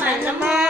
மனமா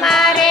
my